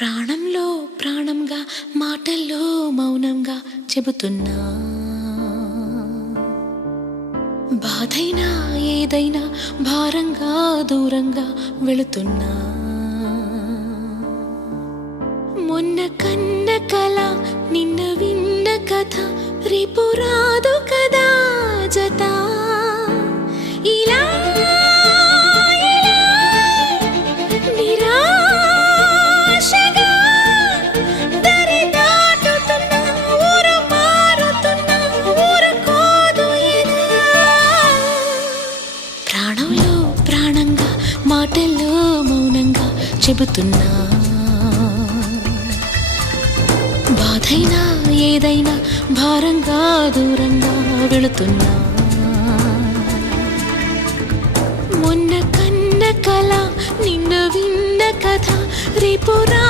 ప్రాణంలో ప్రాణంగా మాటల్లో మౌనంగా చెబుతున్నా, బాధైనా ఏదైనా భారంగా దూరంగా వెళుతున్నా. మొన్న కన్న కల నిన్న విన్న కథ రేపు రాదు కదా జత. ఇలా నిరాశగా దరి దాటుతున్నా, ఊరు మారుతున్నా, ఊరుకోదు ఇలా. ప్రాణంలో ప్రాణంగా మాటల్లో మౌనంగా చెబుతున్నా, బాధైనా ఏదైనా భారంగా దూరంగా వెళుతున్నా. మొన్న కన్న కల నిన్న విన్న కథ రేపు రా